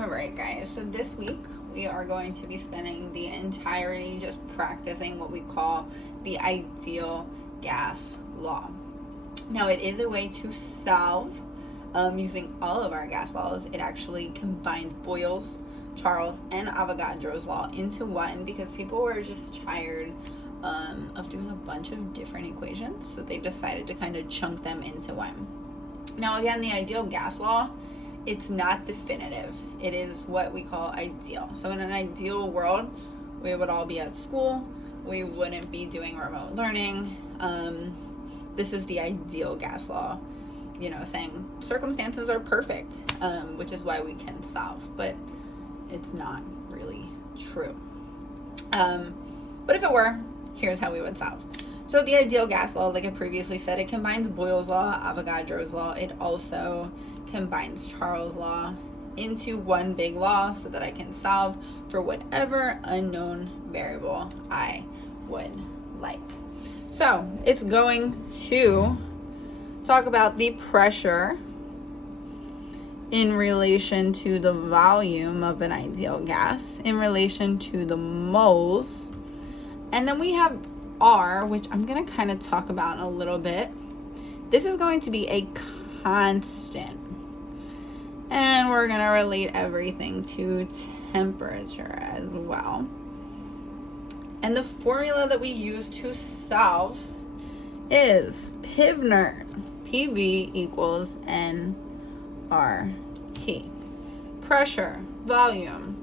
Alright guys, so this week we are going to be spending the entirety just practicing what we call the ideal gas law. Now it is a way to solve using all of our gas laws. It actually combines Boyle's, Charles, and Avogadro's law into one because people were just tired of doing a bunch of different equations, so they decided to kind of chunk them into one. Now again, the ideal gas law, it's not definitive. It is what we call ideal. So in an ideal world, we would all be at school. We wouldn't be doing remote learning. This is the ideal gas law, saying circumstances are perfect, which is why we can solve, but it's not really true. But if it were, here's how we would solve. So the ideal gas law, like I previously said, it combines Boyle's law, Avogadro's law. It also combines Charles' law into one big law so that I can solve for whatever unknown variable I would like. So it's going to talk about the pressure in relation to the volume of an ideal gas, in relation to the moles, and then we have R, which I'm going to kind of talk about in a little bit. This is going to be a constant. And we're going to relate everything to temperature as well. And the formula that we use to solve is PIVNER. PV equals nRT. Pressure, volume,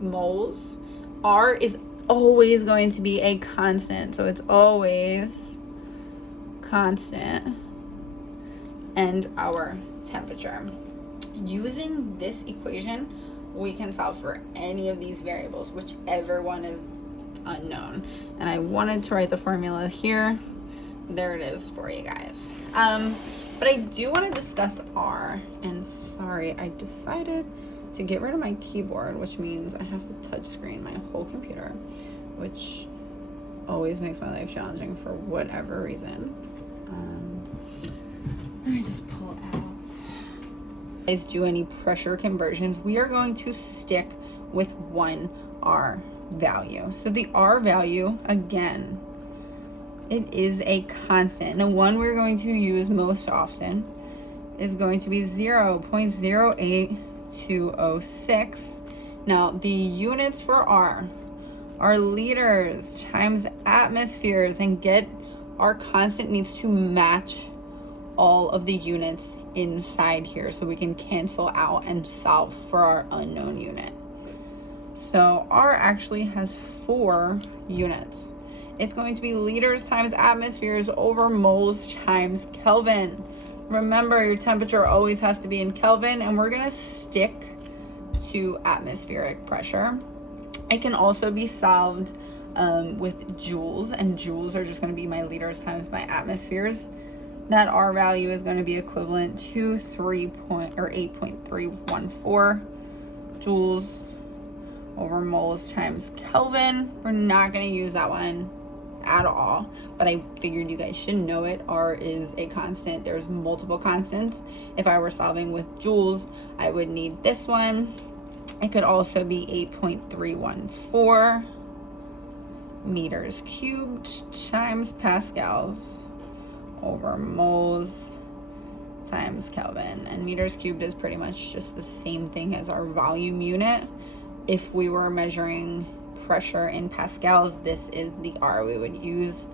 moles. R is always going to be a constant. So it's always constant. And our temperature. Using this equation, we can solve for any of these variables, whichever one is unknown. And I wanted to write the formula here. There it is for you guys. But I do want to discuss R. And sorry, I decided to get rid of my keyboard, which means I have to touch screen my whole computer, which always makes my life challenging for whatever reason. Let me just pull out. Do any pressure conversions, we are going to stick with one R value. So the R value, again, it is a constant. And the one we're going to use most often is going to be 0.08206. Now the units for R are liters times atmospheres, and our constant needs to match all of the units inside here so we can cancel out and solve for our unknown unit. So R actually has 4 units. It's going to be liters times atmospheres over moles times Kelvin. Remember, your temperature always has to be in Kelvin, and we're going to stick to atmospheric pressure. It can also be solved with joules, and joules are just going to be my liters times my atmospheres. That R value is going to be equivalent to 8.314 joules over moles times Kelvin. We're not going to use that one at all, but I figured you guys should know it. R is a constant. There's multiple constants. If I were solving with joules, I would need this one. It could also be 8.314 meters cubed times pascals over moles times Kelvin. And meters cubed is pretty much just the same thing as our volume unit. If we were measuring pressure in pascals, this is the R we would use.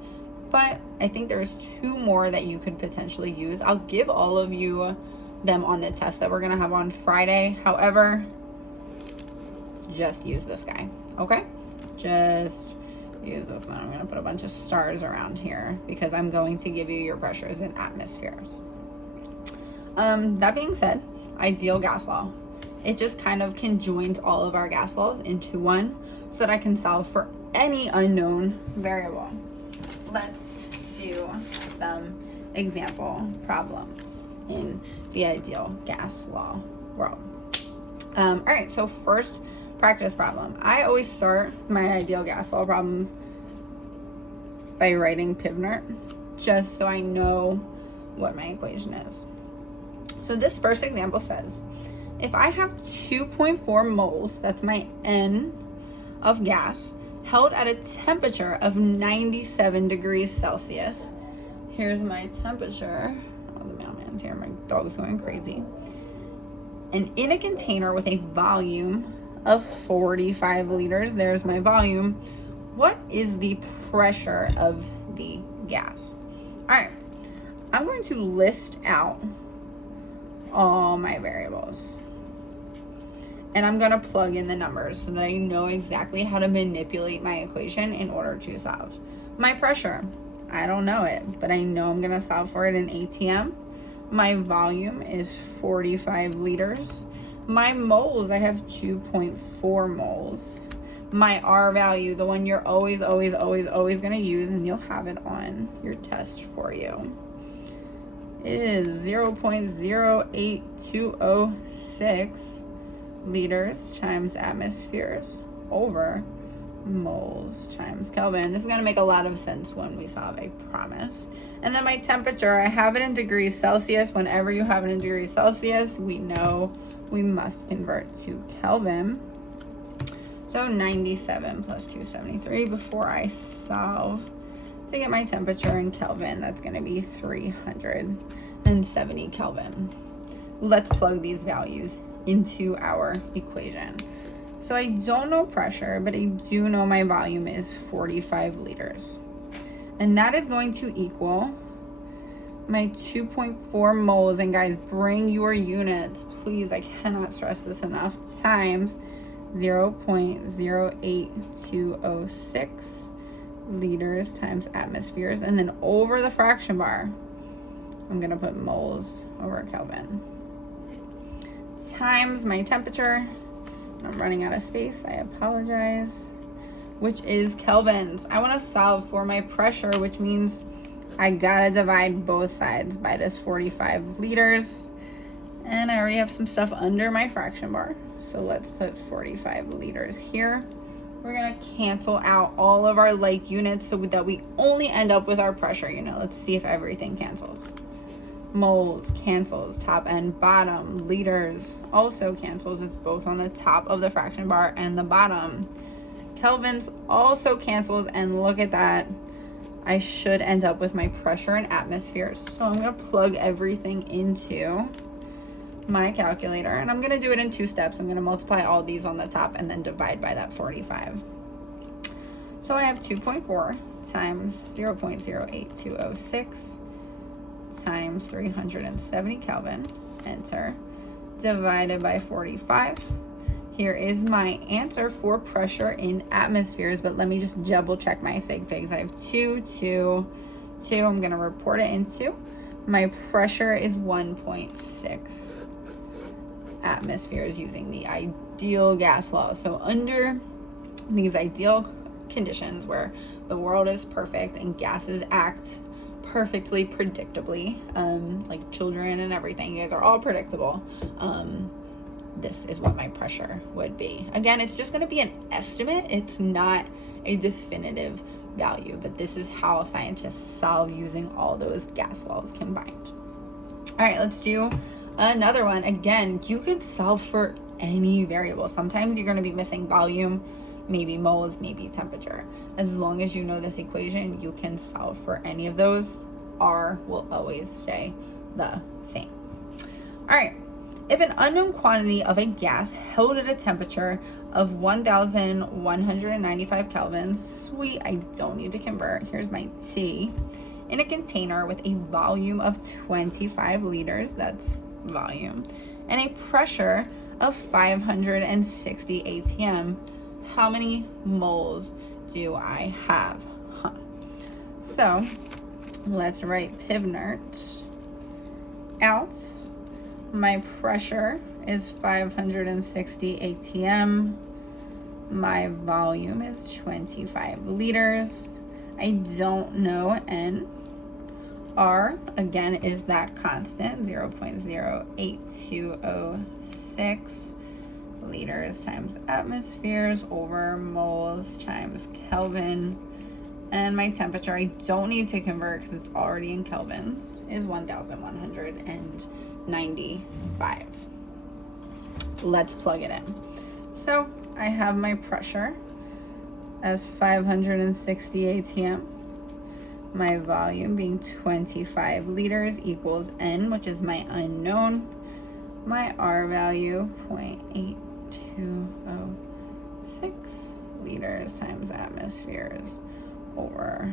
But I think there's 2 more that you could potentially use. I'll give all of you them on the test that we're gonna have on Friday. However, just use this guy, okay? Just use this one. I'm going to put a bunch of stars around here because I'm going to give you your pressures in atmospheres. That being said, ideal gas law. It just kind of conjoins all of our gas laws into one so that I can solve for any unknown variable. Let's do some example problems in the ideal gas law world. All right, so first, practice problem. I always start my ideal gas law problems by writing PIVNER, just so I know what my equation is. So this first example says if I have 2.4 moles, that's my N of gas, held at a temperature of 97 degrees Celsius. Here's my temperature. Oh, the mailman's here. My dog's going crazy. And in a container with a volume of 45 liters, there's my volume. What is the pressure of the gas? All right, I'm going to list out all my variables. And I'm going to plug in the numbers so that I know exactly how to manipulate my equation in order to solve. My pressure, I don't know it, but I know I'm going to solve for it in ATM. My volume is 45 liters. My moles, I have 2.4 moles. My R value, the one you're always going to use, and you'll have it on your test for you, is 0.08206 liters times atmospheres over moles times Kelvin. This is going to make a lot of sense when we solve, I promise. And then my temperature, I have it in degrees Celsius. Whenever you have it in degrees Celsius, we know we must convert to Kelvin. So 97 plus 273 before I solve to get my temperature in Kelvin. That's going to be 370 Kelvin. Let's plug these values into our equation. So I don't know pressure, but I do know my volume is 45 liters. And that is going to equal my 2.4 moles. And guys, bring your units, please. I cannot stress this enough. Times 0.08206 liters times atmospheres. And then over the fraction bar, I'm going to put moles over Kelvin. Times my temperature. I'm running out of space, I apologize, which is kelvins. I want to solve for my pressure, which means I gotta divide both sides by this 45 liters. And I already have some stuff under my fraction bar, so let's put 45 liters here. We're gonna cancel out all of our like units so that we only end up with our pressure unit. Let's see if everything cancels. Moles cancels, top and bottom. Liters also cancels. It's both on the top of the fraction bar and the bottom. Kelvins also cancels, and look at that. I should end up with my pressure and atmospheres. So I'm going to plug everything into my calculator, and I'm going to do it in 2 steps. I'm going to multiply all these on the top and then divide by that 45. So I have 2.4 times 0.08206 times 370 Kelvin, enter, divided by 45. Here is my answer for pressure in atmospheres, but let me just double check my sig figs. I have 2, 2, 2. I'm going to report it in 2. My pressure is 1.6 atmospheres using the ideal gas law. So under these ideal conditions where the world is perfect and gases act perfectly predictably, like children and everything, you guys are all predictable, this is what my pressure would be. Again, it's just going to be an estimate. It's not a definitive value, but this is how scientists solve using all those gas laws combined. All right, let's do another one. Again, you could solve for any variable. Sometimes you're going to be missing volume, maybe moles, maybe temperature. As long as you know this equation, you can solve for any of those. R will always stay the same. All right, if an unknown quantity of a gas held at a temperature of 1,195 kelvins, sweet, I don't need to convert, here's my T, in a container with a volume of 25 liters, that's volume, and a pressure of 560 atm, how many moles do I have? So let's write PivNert out. My pressure is 560 atm. My volume is 25 liters. I don't know N. R, again, is that constant, 0.08206 liters times atmospheres over moles times Kelvin. And my temperature, I don't need to convert because it's already in kelvins, is 1,195. let's plug it in. So I have my pressure as 560 atm, my volume being 25 liters equals N, which is my unknown, my R value 0.8206 liters times atmospheres over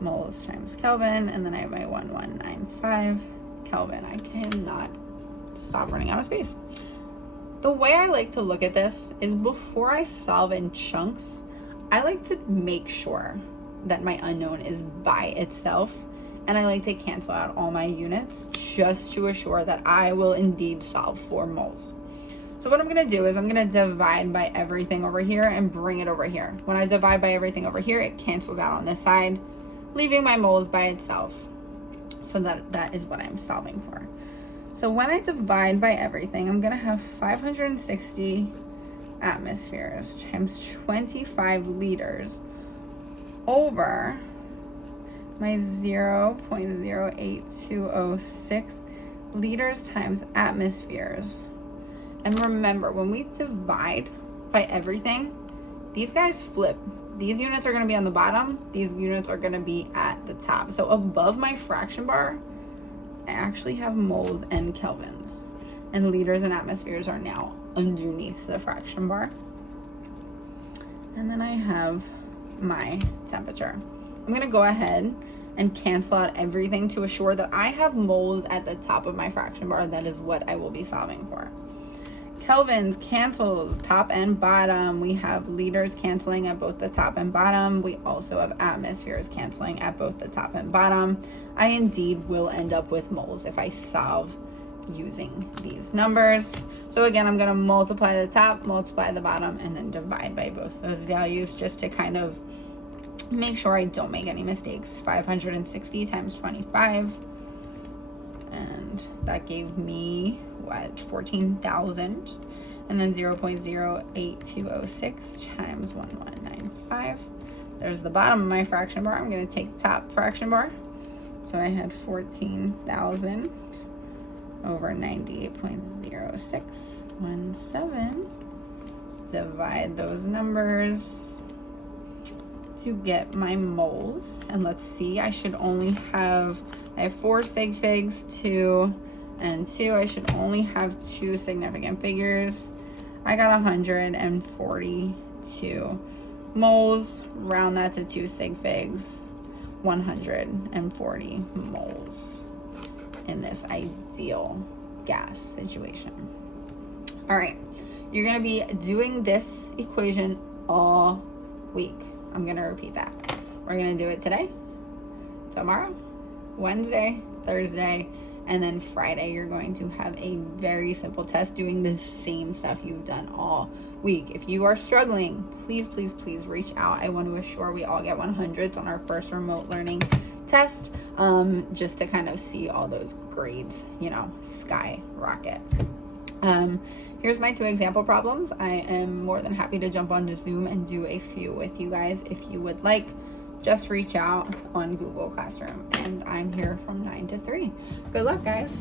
moles times Kelvin, and then I have my 1195 Kelvin. I cannot stop running out of space. The way I like to look at this is before I solve in chunks, I like to make sure that my unknown is by itself, and I like to cancel out all my units just to assure that I will indeed solve for moles. So what I'm going to do is I'm going to divide by everything over here and bring it over here. When I divide by everything over here, it cancels out on this side, leaving my moles by itself. So that is what I'm solving for. So when I divide by everything, I'm going to have 560 atmospheres times 25 liters over my 0.08206 liters times atmospheres. And remember, when we divide by everything, these guys flip. These units are going to be on the bottom. These units are going to be at the top. So above my fraction bar, I actually have moles and kelvins. And liters and atmospheres are now underneath the fraction bar. And then I have my temperature. I'm going to go ahead and cancel out everything to assure that I have moles at the top of my fraction bar. That is what I will be solving for. Kelvins cancels top and bottom. We have liters canceling at both the top and bottom. We also have atmospheres canceling at both the top and bottom. I indeed will end up with moles if I solve using these numbers. So again, I'm going to multiply the top, multiply the bottom, and then divide by both those values just to kind of make sure I don't make any mistakes. 560 times 25, and that gave me what, 14,000, and then 0.08206 times 1195. There's the bottom of my fraction bar. I'm going to take top fraction bar. So I had 14,000 over 98.0617. Divide those numbers to get my moles. And let's see, I should only have, I have 4 sig figs, 2 and 2. I should only have 2 significant figures. I got 142 moles. Round that to 2 sig figs. 140 moles in this ideal gas situation. All right, you're going to be doing this equation all week. I'm going to repeat that. We're going to do it today, tomorrow, Wednesday, Thursday, and then Friday. You're going to have a very simple test doing the same stuff you've done all week. If you are struggling, please, please, please reach out. I want to assure we all get 100s on our first remote learning test, just to kind of see all those grades, skyrocket. Here's my 2 example problems. I am more than happy to jump onto Zoom and do a few with you guys. If you would like, just reach out on Google Classroom, and I'm here from 9 to 3. Good luck, guys.